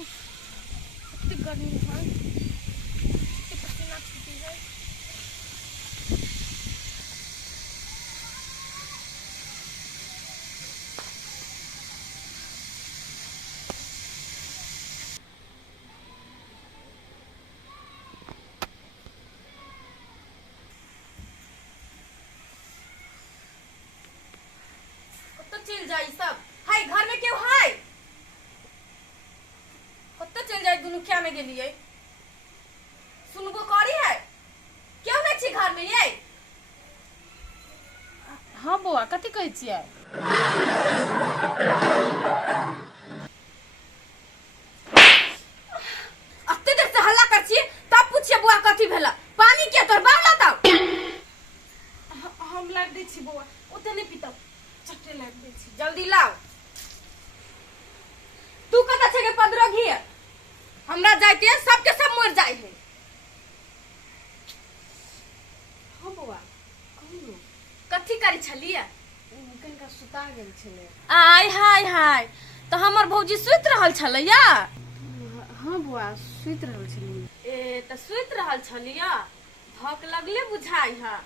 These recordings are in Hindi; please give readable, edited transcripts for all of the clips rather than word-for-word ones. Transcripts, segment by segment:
कितनी गर्मी है, कितनी पसीना छूटी है। तो चल जाए सब। हाय घर में क्यों है? तो चल जाए दोनों क्या में गेलिए? सुनबो करी है क्यों नहीं छी घर में ये? हाँ बौआ कथी कहै छियै? अत्ते देर से हल्ला कर छी तब पूछिए बुआ कथी भेला? पानी के तोर बावला ताऊ हम लाग दै छी बौआ, ओते नहीं पीतब, चट्टे लाग दै छी। जल्दी लाओ। तू कत छे के 15 घी हमरा जाइते है, सबके सब मर जाए है। हाँ बौआ कहू कथी करी छलिए? कनिका सुता गेल छलै। आय हाय हाय, तो हमर भौजी सुत रहल छलैया। हाँ बौआ सुत रहल छलै। ए त सुत रहल छलिया, भूख लगले बुझाई है।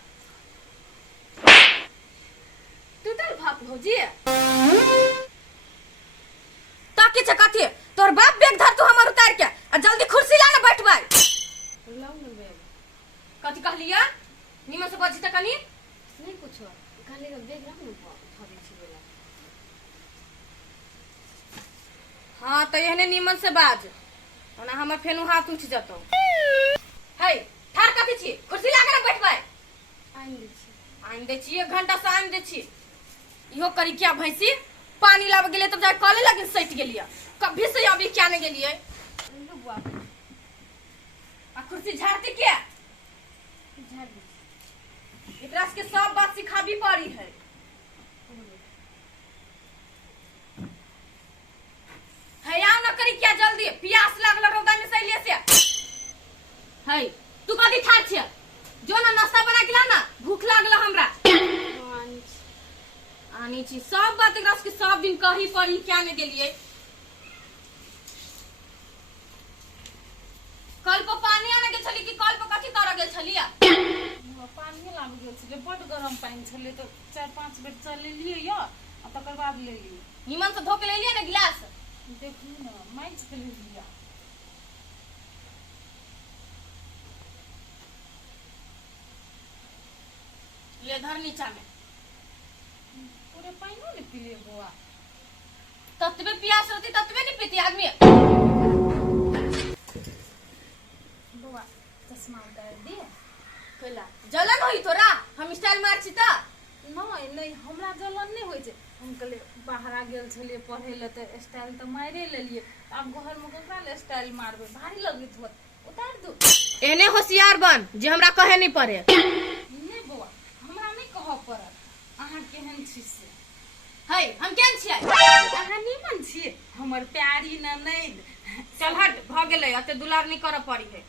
टूटल भूख भौजी ताकि छ कथी? तोर बाप बैग धर तू हमर उतार के आ जल्दी कुर्सी ला ना बैठबाई। लाउ न बैग। कथी कहलिया? निमन से बजी त कनी नहीं कुछो, खाली बैग रख न उठा दै छी बोला। हाँ तो एहने निमन से बाज, ओना हमर फेनु हाथ उठ जतो। है ठार कथी छी? कुर्सी ला के ना बैठबाई। आइन दै छी। आइन दे छी, 1 घंटा से आइन दे छी। इहो करी क्या भैंसी? पानी लाब गेले तब जाके कॉले लगिन सट गेलिया, कभी से अभी क्या नहीं गेलिए। लो बुआ आ कुर्सी झाड़ती क्या? झाड़ दै छी। एकरा के सब बात सिखाबी पड़ी है। हया न करी क्या जल्दी, प्यास लागल रौदा में सैलिए से। है तू कथी ठार छिय? जो ना नाश्ता बना के ला ना, भूख लागल हमरा। आनी छी सब बात एकरा के सब दिन कही पड़ी, क्या में गेलिए। कल को पानी आने के छली कि कल को कथी कर गेल छलिया? पानी लाग गेल छलै, बड गरम पानी छलै तो 4-5 बेर चल लेलिए या आ तकर बाद लेलिए। निमन से धो के ले लिया ना गिलास। देखू न माइच के लेलिए। ले धर नीचा में। पूरे पानी नहीं पीलिए बुआ। ततबे प्यास रहती ततबे नहीं पीती आदमी। बुआ चश्मा उतार दिए। कैला जलन होई तोरा? हम स्टाइल मार छी त? नहीं नहीं हमरा जलन नहीं होय छै। हम कहले बाहर आ गेल छलिए पढ़े ले त स्टाइल त मारे लेलिए, अब घर में ककरा ले स्टाइल मारबे, भारी लगत होत। उतार दो। एने होशियार बन जे हमरा कहे नहीं पड़े। नहीं बुआ हमरा नहीं कह पड़त, अहाँ केहन छी से। है हम केहन छियै? अहाँ निमन छी हमर प्यारी ननद। चल हट, भ गेलै, अते दुलार नहीं कर पड़ी है।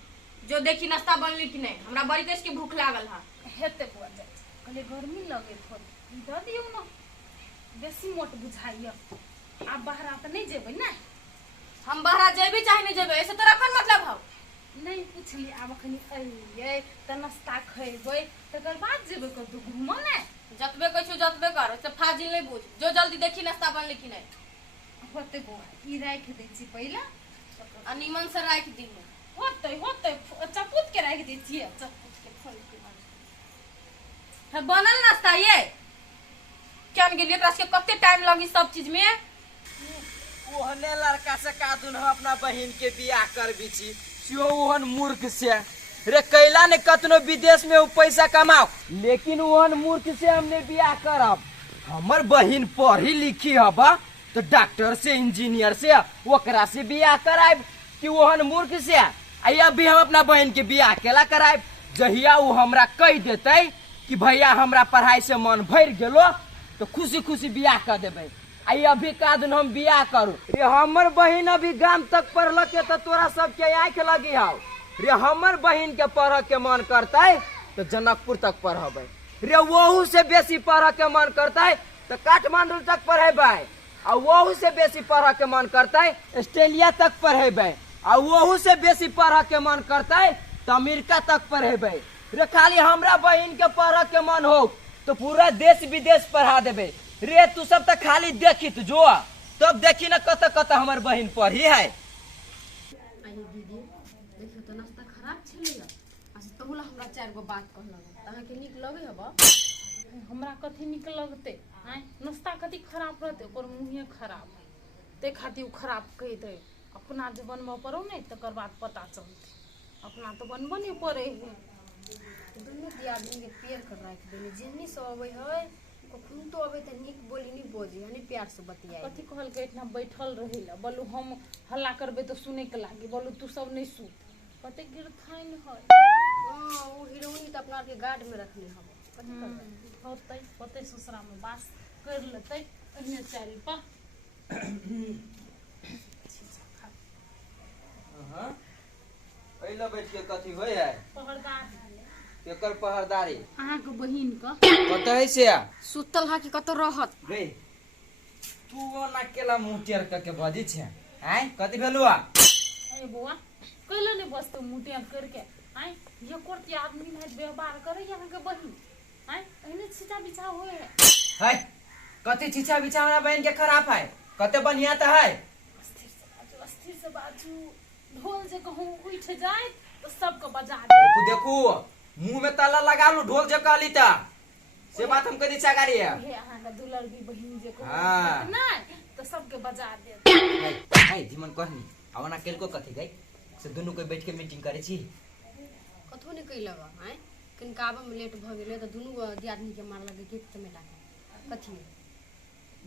जो देखी नाश्ता बनली कि नहीं, हमरा बड़ी तेज के भूख लागल है। हेते बुआ जाय कहले गर्मी लगे थोड़ द दियो न, बेसी मोट बुझाइए। आप बाहर त नहीं जेबै ना? हम बाहर जेबे चाहे नहीं जेबे, ऐसे तोरा कोन मतलब हौ? नहीं पूछली, आब अखनी अइए त नाश्ता खैबै तकर बाद जेबै कतौ घूमऽ ने। जतबे कहै छु जतबे कर, ओसे फाजिल नहीं बुझ। जो जल्दी देखी नाश्ता बनली कि नहीं। होते बुआ ई राख दै छी पहिला, आ निमन से राख दी। होते होते चपूत के राख दै छियै, चपूत के खोल के है बनल नाश्ता ये क्या गेलिए? एकरा के कते टाइम लगी सब चीज में? ओहने लड़का से का दुन हम अपना बहन के बियाह कर बिची सियो ओहन मूर्ख से रे कैला ने कतनो विदेश में पैसा कमाओ, लेकिन ओहन मूर्ख से हमने बियाह करब। हमर बहन पढ़ी लिखी हबा तो डॉक्टर से इंजीनियर से ओकरा से बियाह कराब कि ओहन मूर्ख से? आइया भी हम अपना बहन के बियाह केला कराब? जहिया वो हमरा कह देते कि भैया हमरा पढ़ाई से मन भर गेलो तो खुशी खुशी बियाह कर देबे। आई अभी का दिन हम बियाह करू रे? हमर बहन अभी गांव तक पढ़लक तो तोरा सबके आँख लगी हाउ रे। हमर बहन के पढ़ के मन करते तो जनकपुर तक पढ़ेबे रे, वहू से बेसी पढ़ के मन करते तो काठमांडू तक पढ़ेबे। आ वहू से बेसी पढ़ के मन करते ऑस्ट्रेलिया तक पढ़ेबे, आ वहू से बेसी पढ़ के मन करते तो अमेरिका तक पढ़ेबे। रे खाली हमरा बहन के पढ़ के मन हो तो पूरा देश विदेश पढ़ा देबे। रे तू सब तो खाली देखी तू जो तब देखी न कत कत हमर बहन पढ़ी है। आई दीदी देखियो तो नाश्ता खराब छलैया, अच्छा तहुला हमरा 4 गो बात कहलक अहाँ के नीक लगे हबा? हमरा कथी निक लगते आय नाश्ता कथी खराब रहते, ओकर मुँहे खराब ते खातिर खराब कह दे। अपना जे बनबऽ पड़ो नहीं तकर बाद पता चलते, अपना तो बनबऽ नहीं पड़े है। दुनू दियादनी के पेड़ कर राख देने जेहनी सब अबै है कखनो तो अबै त नीक बोली नहीं बोजी यानी प्यार से बतियाई। कथी कहल के इतना बैठल रहे ला बोलू हम हल्ला करबे तो सुने के लागी, बोलू तू सब नहीं सुत कते गिरथाइन है। हां वो हीरोइनी त अपना के गार्ड में रखने हबो कथी करबै होतै होतै ससुरा में बास कर लेतै अन्य चारी पा। हां पहले बैठ के कथी होय है पहरदार एकर पहरदारी अहाँ के बहिन का कतै से सुतल हा कि कत रहत गे तू ओना केला मुंह टेर के बजी छे हैं कथी भेलुआ? ए बुआ कहले नहीं बस तो मुटिया करके आय ये कोर्ती आदमी है व्यवहार करे यहाँ के बहिन आय एने छिटा बिछा होए है कथी चीचा बिचा हमरा बहन के खराब है कते बढ़िया त है। अस्थिर से बाजू ढोल जे कहूँ उठ जाए तो सबको बजा दे। देखू देखू मुंह में ताला लगा लू ढोल जे कहली त से बात हम कदी चागारी है हे अहाँ का दुलर भी बहिन जे को हाँ। नहीं तो सबके बजा दे। है धीमन कहनी आवना केल को कथी गई से दोनों कोई बैठ के मीटिंग करे छी कथो नहीं कइलबा हैं किनका आबे में लेट भ गेले त दुनू दियादनी के मार लगे के तमे लागे कथी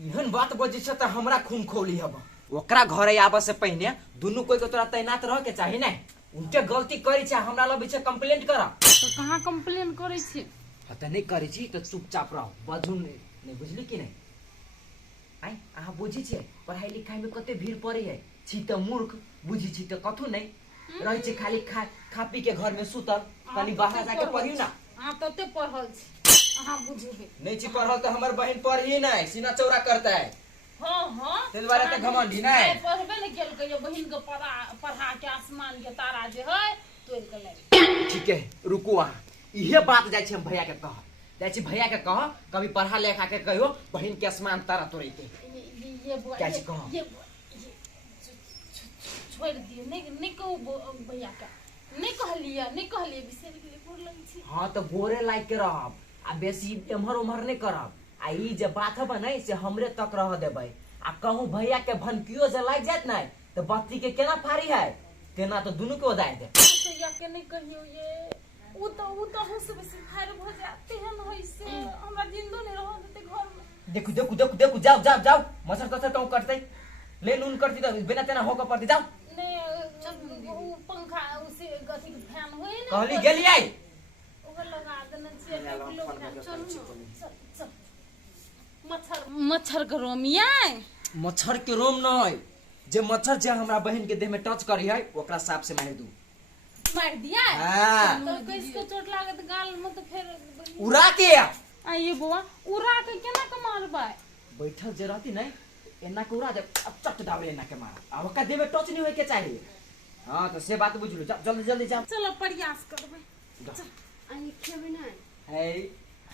इहन बात बजी छ त हमरा खून खोली हब ओकरा घरे आबे से पहले दोनों कोई के तोरा तैनात रह के चाही नै उनके गलती करी छ हमरा लबे छ कंप्लेंट कर तो कहाँ कंप्लेन करे छे हत नहीं करी छी तो चुपचाप रहो बाजू नहीं बुझली कि नहीं आई आहा बुझी छे पढ़ाई लिखाई में कते भीड़ पड़े है छी त मूर्ख बुझी छी त कथु नहीं रही छे खाली खा पी के घर में सुतल कनी बाहर जाके पढ़ी ना हां तते पढ़ल छे अहाँ बुझबे नहीं छी पढ़ल तो हमर बहन पढ़ी नहीं सीना चौड़ा करता है। हां हां तेल बारे त घमंडी नहीं पढ़बे नहीं केल के बहिन के पढ़ा के आसमान के तारा जे है तोड़ के ले। ठीक है रुको आ इहे बात जाय छी हम भैया के कह जाय छी भैया के कह कभी पढ़ा लिखा के कहियो बहन के आसमान तारा तोड़े के ये बुआ क्या छी कह ये छोड़ दियो नहीं कहू भैया का नहीं कहलिए बिसर के बोल लगी छी। हां तो बोरे लायक के रहब आ बेसी एमहर उमहर नहीं करब आ ई जे बात हबे नहीं से हमरे तक रह देबै आ कहूं भैया के भनकियो जे लाग जात नहीं तो बत्ती के केना फाड़ी है तेना तो दुनु के उदार दे तो या के नहीं कहियो ये वो तो हम सब से फायर भ जाते हैं ना इससे हमरा जिंदो नहीं रह देते घर में। देखो देखो देखो देखो जाओ जाओ जाओ मच्छर कसर कहूं कटते ले नून करती तो बिना तेना होकर पड़ती जाओ ने वो पंखा उसे गथी के फैन होए ना कहली गेली आई ओकर लगा देना चाहिए चल मच्छर के रोमिया मच्छर के रोम नहीं जे मच्छर जे हमरा बहन के देह में टच करी है ओकरा सांप से मार दू मार दिया हां तो किसको चोट लागत गाल में तो फिर उड़ा के आइए बुआ उड़ा के केना के मारबा बैठल जे रहती नहीं एना के उड़ा दे अब चट दाबे एना के मार अब ओकरा देह में टच नहीं होय के चाहिए। हां तो से बात बुझलू जल्दी जल्दी जा चलो प्रयास करबे आई खेबे ना है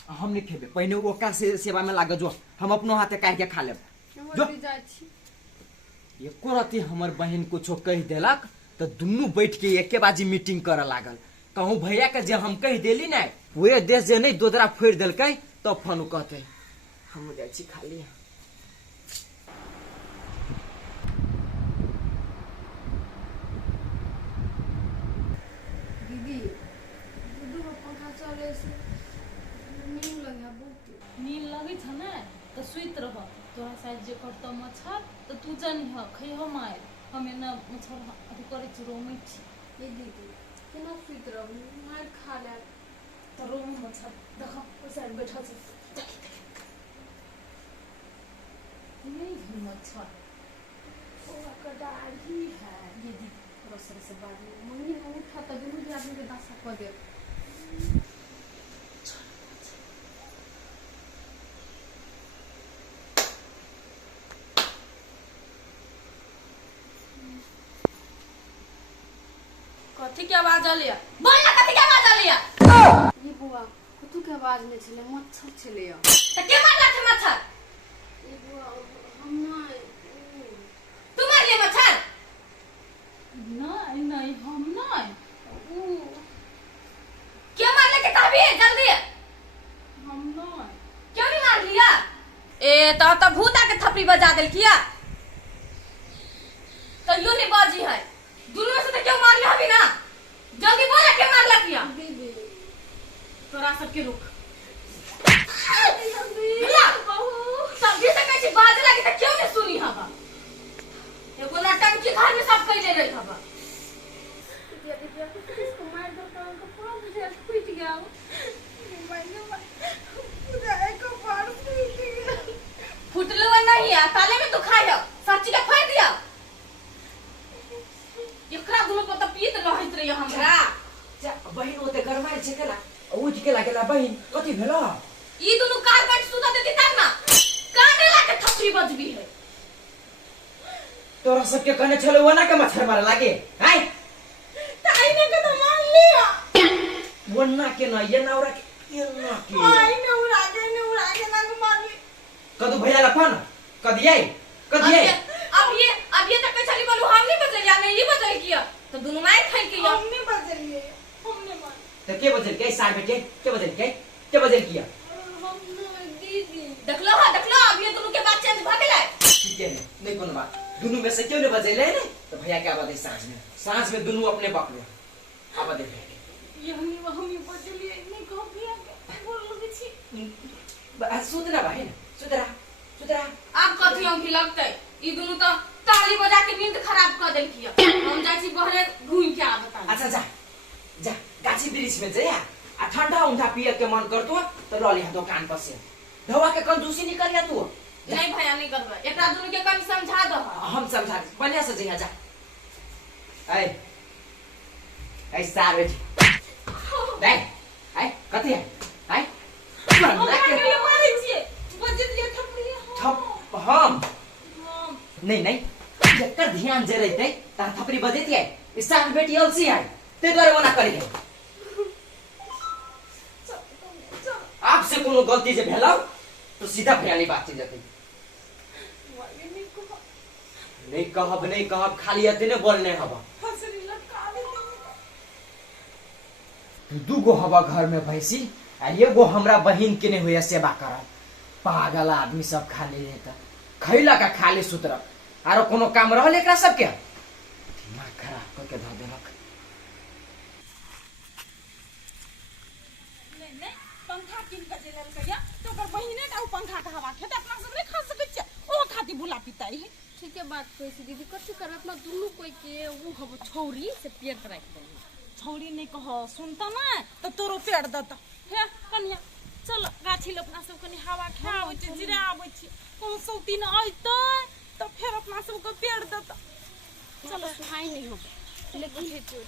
हम नहीं खेबे पहले ओकरा से सेवा में लाग जो हम अपनो हाथे काट के खा लेब जो जाय छी एको रति हमर बहन कुछो कह देलक तो दुनू बैठ के एके बाजी मीटिंग करे लागल कहूं भैया के जे हम कह देली ना पूरे देश जे नहीं दोदरा फोड़ देलकै तो फनु कहते हम जाय छी खाली दीदी दूध पंखा चले से नींद लगे बहुत नींद लगे छ ना तो सुइत रह तोरा साइड जे करतो मच्छर तो तू जानी ह खइहो मार हमें ना मच्छर अथी करे छ रोमै छी ये दीदी केना सुइत रहू मार खा ले तो रोम मच्छर देखो ओ साइड बैठा छ नहीं है मच्छर ओ कडारी है दीदी रसर से बाद में मम्मी ने उठा तो दुनू आदमी के दासा क दे कथी के आवाज आलिया बोल ना कथी के आवाज आलिया ये बुआ कुतु के आवाज नहीं छले मच्छर छले या त के मारला थे मच्छर ये बुआ हम ना तू मार ले मच्छर नहीं नहीं हम नहीं ऊ क्या मारले के कहबी जल्दी हम नहीं क्यों नहीं मार लिया ए तो भूता के थपड़ी बजा देल किया तो यूं नहीं बाजी है दोनों में से तो क्यों मार लिया अभी ना जल्दी बोला के मारला किया दीदी तोरा सबके रुक भैया तभी से कैसी बाज लगी तो क्यों नहीं सुनी हवा एगो नटंकी घर में सब कह दे रही हवा इसको मार दो तो उनको पूरा मुझे फूट गया फुटलो नहीं है ताले में दुखा है सच्ची के फाड़ दिया एकरा दुनो को तो पीत रहत रही हमरा जा बहिन ओते गरमाइल छै केला उठ के लागेला बहिन कथी भेलो ई दुनु कारपेट सुता देती तब ना काने लाके थपड़ी बजबी है तोरा सबके कने छले वना के मच्छर मारे लागे हाय ताईने के तो मान लिया वना के ना ये नौरा के ये ना के आईने उड़ा के ना मार ली कदू भैया ला फोन कदी आई अब ये तक चली बोलू हम नहीं बजलिया मैं ये बजल किया तो दुनु मार खाई के हमने बजलिए हमने मार तो के बजल के सार बेटे के बजल किया दीदी देख लो अब ये दोनों के बात चेंज भ गेलै ठीक है नहीं कोनो बात दोनों में से क्यों नहीं बजेले ने तो भैया क्या बात है सांझ में दोनों अपने बाप लो अब दे ये हम बजलिए नहीं कहो भैया के बोल लगे छी सुतरा बहिन सुतरा अब कथी हम की लगतै ई दोनों तो ताली बजा के नींद खराब कर देल किया हम जाई छी बहरे घूम के आ बता अच्छा जा गाछी वृक्ष में जया आ ठंडा उंडा पिए के मन करतो तो ल लिया दुकान पर से धवा के कंजूसी नहीं करिया तू नहीं भैया नहीं करबे एकरा दोनों के कभी समझा दो हम समझा बढ़िया से जया जा ऐ सार बेटी देख ऐ कथी है ऐ मारे छिए बजलिए थपड़ी ठप हम नहीं जकर ध्यान जे रहते तार थपड़ी बजेती है इस सार बेटी अलसी है ते द्वारा मना करी है आपसे कोनो गलती से भेला तो सीधा भयानी बात चल जाती नहीं कहब खाली इतने बोलने हवा दूगो हवा घर में भैंसी आ एगो हमरा बहिन के ने हुए सेवा कर पागल आदमी सब खा ले लेता खैला का खा ले सुतर आरो कोनो काम रहल एकरा सब के दिमाग खराब करके धो देलक पंखा किन के जेलल कया तो कर बहिने का पंखा का हवा खेत अपना सब रे खा सकै छ ओ खाती बुला पिताई है ठीक है बात कोई सी दीदी कथी कर अपना दुनु कोई के वो हम छोरी से पेड़ पर रख दे छौरी नहीं कह सुनता ना तो तोरो पेड़ दता हे कन्या चल गाछी अपना सब कनी हवा खाबै छ जिरा आबै छ कोनो सौती न आइतै तो फिर अपना सब के पेड़ दता चलो सुहाई नहीं हो लेकिन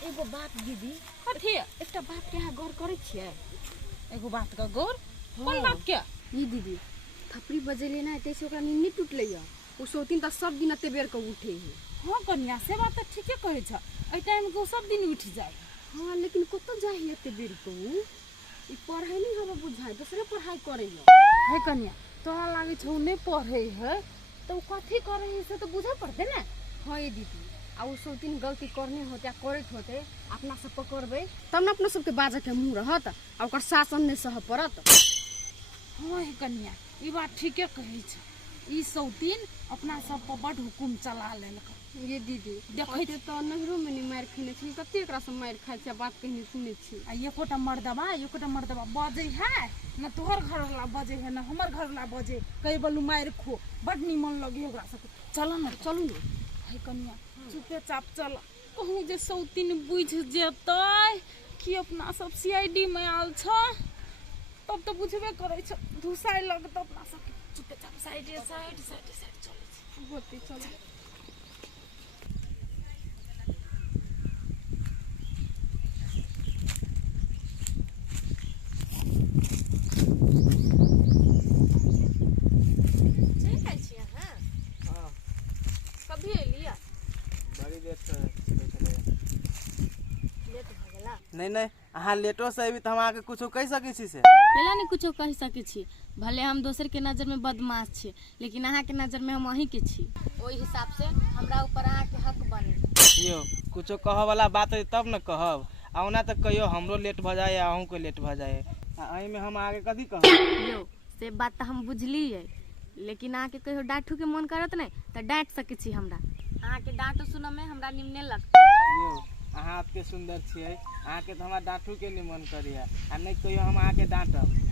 एगो बात दीदी कथी एकटा बात के यहाँ गौर करे छियै एगो बात का गौर कोन बात के ई दीदी थपड़ी बजेले ना तैसे ओकरा नींद नहीं टूटले या ओ सोतिन त सब दिन एते बेर के उठे है हां कन्या से बात त ठीके कहै छ ए टाइम को सब दिन उठ जाए हां लेकिन कत जाई एते बेर के ई पढ़ाई नहीं हवा बुझाई दूसरे पढ़ाई करे है कन्या तोरा लागे छ नहीं पढ़े है तो कथी करे है से तो बुझा पड़ते ना हां ये दीदी आ वो सोतिन गलती करने होते करत होते अपना सब पकड़बे तब ना अपना सबके बाजा के मुंह रहत आ ओकर शासन ने सह परत हां कन्या ई बात ठीके कहै छ ई सौतीन अपना सब पर बड़ हुकुम चला लेलक ये दीदी देखै देखते तो नहरो में नहीं मार खेने छी कते एकरा से मार खाइ छै बात कहीं सुने छी आ एकोटा मर्दबा बजे है न तोहर घर वाला बजे है न हमर घर वाला बजे कई बलु मार खो बड़ निमन लगे ओकरा सब चल न चलू न है कन्या चुपे चाप चल कहूँ जे सौतीन बुझ जेतै कि अपना सब सीआईडी में आल छ तब तो बुझबे करे छ धुसाई लगत अपना सब चुपे चाप साइड चल होते चलो नहीं नहीं अहाँ लेटो से अभी तो हम आके कुछो कह सकै छी से केला नहीं कुछो कह सके छी। भले हम दोसर के नजर में बदमाश छी, लेकिन अहाँ के नजर में हम अहीं के छी। ओहि हिसाब से हमरा ऊपर अहाँ के हक बने। यो कुछो कहब वाला बात है तब न कहब, औना तो कहियो हमरो लेट भ जाए अहूँ को लेट भ जाए, अही में हम आगे कथी कहब। यो से बात तो हम बुझलिए, लेकिन अहाँ के कहियो डांटू के मन करत नहीं तो डांट सके छी हमरा। अहाँ के डांटो सुन में हमरा निमने लगता। यो अहाँ आपके सुंदर छियै, अहाँ के तो हमरा डांटू के निमन करिया आ नहीं कहियो हम अहाँ के डांटब।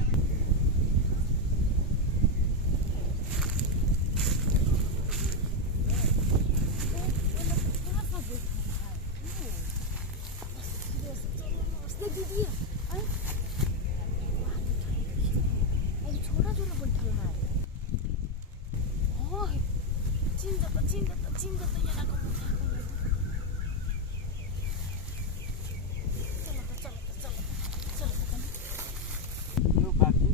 यो बाकी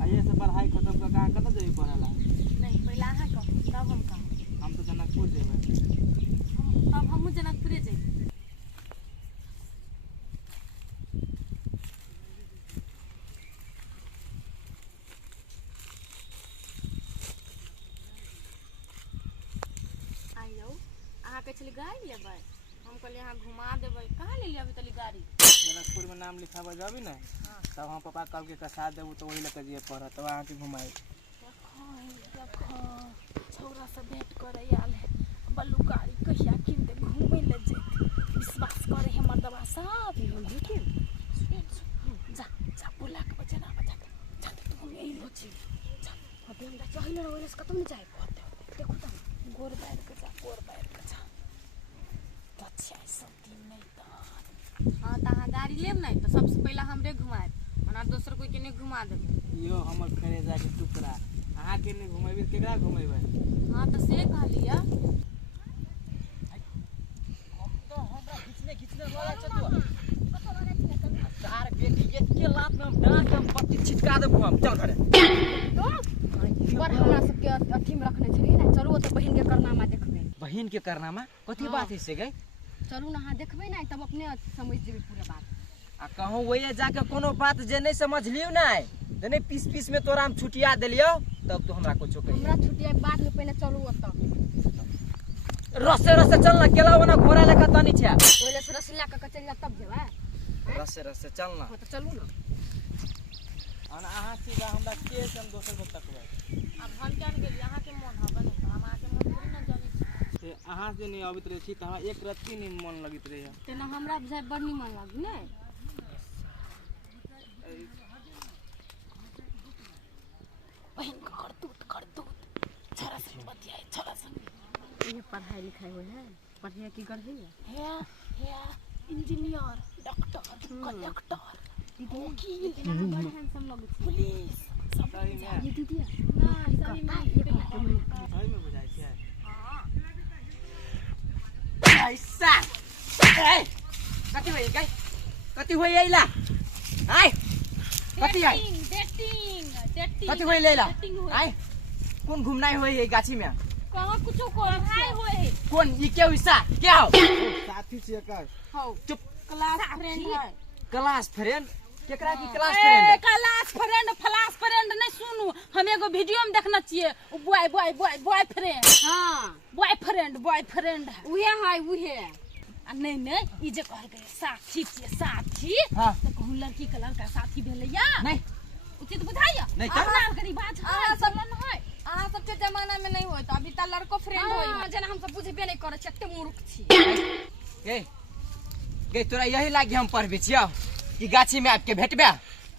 आइए से पढ़ाई खत्म कर कहाँ कतऽ जेबी पढ़ेला। नहीं पहले अहाँ कहू तब हम कहू। हम तो जनकपुर जेबै। तब हमहूँ जनकपुरे जेबै। आइयो अहाँ कहै छली गाड़ी लेबै, हम कहलियै अहाँ घुमा देबै। कहाँ ले अभी तली गाड़ी? जनकपुर में नाम लिखाबे जाबी ना तब हम पापा कल के कसा देबू तो वही लेके जाइए पढ़ तब अहाँ के घुमाई। छौरा से भेंट करे आल है, बल्लू गाड़ी कहिया किन दे घूमे ले जेते। विश्वास करे है मर्दवा सब जा जा बुला के बजना बजा के जा तू हम यही होची जा अबे हम चाहिए ना वैसे कतम नहीं जाए बहुत देखो तो गोर बैठ के जा तो अच्छा सब दिन नहीं तो हाँ तो अहाँ गाड़ी लेब नहीं तो सबसे पहले हमरे घुमाए, ओना दोसर कोई के नहीं घुमा देबै। यो हमर खरेजा के टुकड़ा अहाँ के नहीं घुमेबी केकरा घुमेबै। हाँ तो से कहलिया तो हमरा खिचने वाला छ तू सार बेटी एके लात में हम डांट के पत्ती छिटका देबो हम चल करे। पर हमरा सबके अथी में रखने छलिए ना, चलू तो बहिन के करनामा देखबै। बहिन के करनामा कथी बात है से गई? चलू ना अहाँ देखबै ना तब अपने समझ जेबै पूरा बात। आ कहूँ वही जाके कोनो बात जे नहीं समझलियो ना जे नहीं पीस पीस में तोरा हम छुटिया देलियो तब तो हमरा कुछो कही। हमरा छुट्टिया बाद में पहले चलू ओतऽ रसे रसे चल ना केला बना घोड़ा लेकर तनी छे ओइले से रसलिया के चल जा तब जेबै। रसे रसे चल ना। हाँ तो चलू ना। और अहाँ सीधा हमरा के हम दोसर को तकबै। अब हम जान गेली अहाँ के मन हबे नहीं तो हम अहाँ के मन थोड़ी ना जानी छी। से अहाँ से नहीं अबित रहे छी तो हमरा एक रत्ती नहीं मन लगित रहे। तेना हमरा बुझाइ बड़ निमन लागी ने। बहन कर दूत छरा से बतियाए छरा से ये पढ़ाई लिखाई होय है, पढ़िया की कर है है इंजीनियर डॉक्टर कंडक्टर वकील बड़ हैंडसम लगै छै। पुलिस सब सही में ये दीदी ना सही में सही में बुझाइ छै। ऐसा ए कथी होई गई कथी होई आइला आइ कथी आई डेटिंग कथी होई लेला आइ कौन घूमनाई होई है गाछी में? कहां कुछो पढ़ाई होए कौन ई के हिस्सा क्या हो? साथी छियै कर हौ चुप। क्लास फ्रेंड है। क्लास फ्रेंड केकरा की क्लास फ्रेंड? क्लास फ्रेंड फ्लास फ्रेंड नहीं सुनू, हम एगो वीडियो में देखना चाहिए बॉयफ्रेंड हाँ बॉयफ्रेंड है उहे है उहे। आ नहीं ई जे कहल गए साथी छिए साथी हां तो कहूं लड़की के लड़का साथी भेलैया नहीं उचित बुझाइया नहीं कर। अपना गरीब बात अहाँ सब चलन है अहाँ सबके जमाना में नहीं होत, अभी त लड़को फ्रेंड होई। हाँ, जेना हम सब बुझबे नहीं करे छी, एते मूर्ख छी। गे तोरा यही लागी हम पढ़बे छियो कि गाछी में आके भेटबे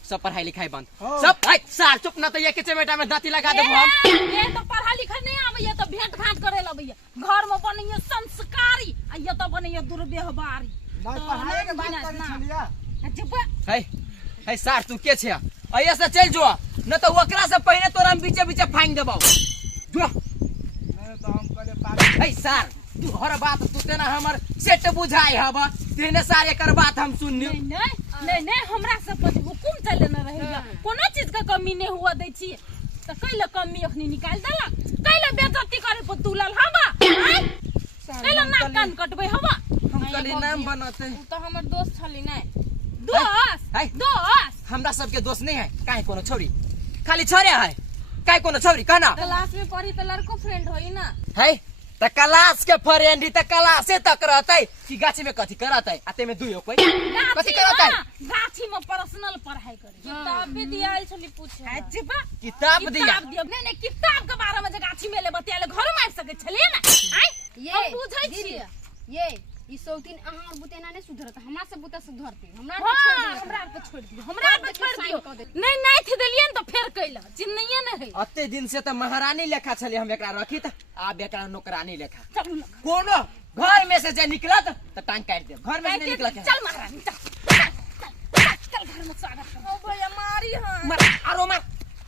सब पढ़ाई लिखाई बंद हाँ। सब भाई सार चुप ना तो ये के चमेटा में दांती लगा देबो हम। ये तो पढ़ा लिखा नहीं आवे तो भेंट घाट करे लबैया घर में बनैया संस्कारी आ ये तो बनैया दुर्व्यवहारी नहीं पढ़ाई के बात करै छलिया। चुप है सार तू के छे ऐसे से चल जो न तो ओकरा से पहले तोरा हम बीचे बीचे फाइन देबो जो। नहीं तो हम कहले पागल है सार तू हर बात तू तेना हमर सेट बुझाई हब तेने सारे कर बात हम सुननी नहीं हमरा सब पर हुकुम चले न रहेगा कोनो चीज का कमी नहीं हुआ दै छी तो कैला कमी अखनी निकाल देला कैला बेइज्जती करे पर तुलल हवा कैला नाक कान कटबै हवा हम कहली नाम बनते उ तो हमर दोस्त छली नै दोस्त है दोस्त हमरा सबके दोस्त नहीं है काहे कोनो छोरी खाली छोरे है काहे कोनो छोरी कहना क्लास में पढ़ी तो लड़को फ्रेंड होई ना है त क्लास के फ्रेंड ही त क्लासे तक रहतै कि गाछी में कथी करतै आते में दुइयो कोई कथी करतै गाछी में पर्सनल पढ़ाई करे किताब भी दियाल छली पूछे अजबा किताब दिया नहीं नहीं किताब के बारे में जे गाछी में ले बतियाले घर में आबि सके छलिए ना आइ ये बुझै छी दीदी, ये ई सौतीन अहाँ बुतेना नहीं सुधरत हमरा से बुते सुधरते हमरा हां हमरा पे छोड़ दियो हमरा पे छोड़ दियो नहीं नहीं थे देलियन तो फेर कैला चिन्हइए न है अते दिन से त महारानी लेखा छले हम एकरा रखी त आब एकरा नौकरानी लेखा चल कोनो घर में से जे निकलत त टांग काट दे घर में से नहीं निकलत चल महारानी चल घर में स्वागत कर ओ भैया मारी हां मार आरो मार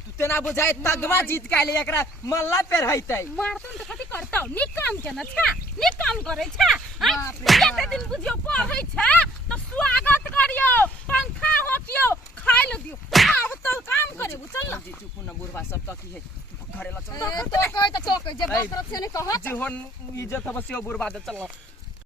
तू तेना बुझाए तगमा जीत के ले एकरा मल्ला पे रहतै मारतन त कथि करतौ निक काम के न छ निक काम करे छ एते दिन बुझियो पढ़ै छ त स्वागत करियो पंखा होकियो खाइ ल दियो अब तो काम करे चल न जी चुप न बुढ़वा सब त की है घरे ला चल तो कहे जे बात से नहीं कहत जे होन इज्जत बसियो बुढ़वा दे चल